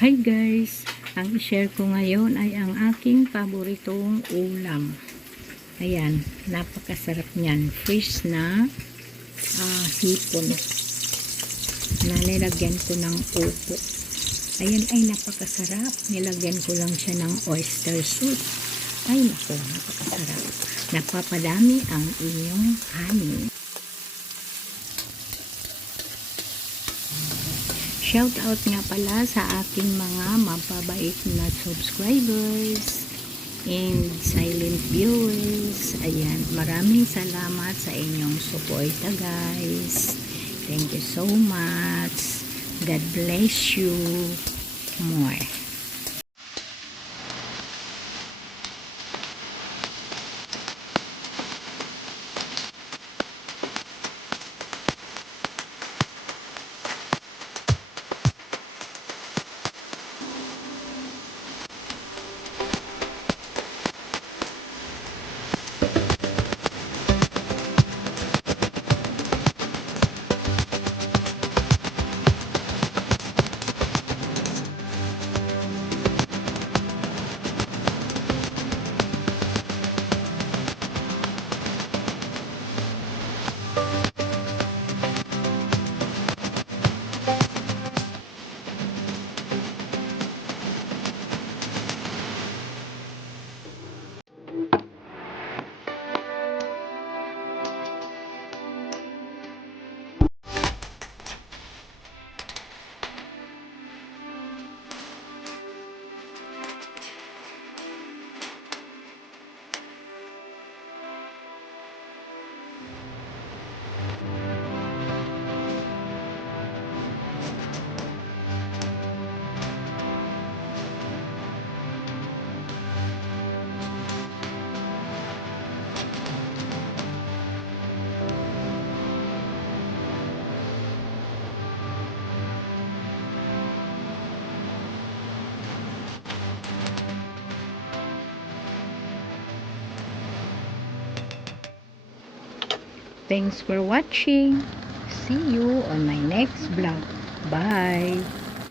Hi guys! Ang i-share ko ngayon ay ang aking paboritong ulam. Ayan, napakasarap niyan. Fresh na hipon na nilagyan ko ng upo. Ayan ay napakasarap. Nilagyan ko lang siya ng oyster soup. Ay nako, napakasarap. Napapadami ang inyong honey. Shout out nga pala sa aking mga mapabait na subscribers and silent viewers. Ayan, maraming salamat sa inyong suporta guys. Thank you so much. God bless you more. Thanks for watching. See you on my next vlog. Bye.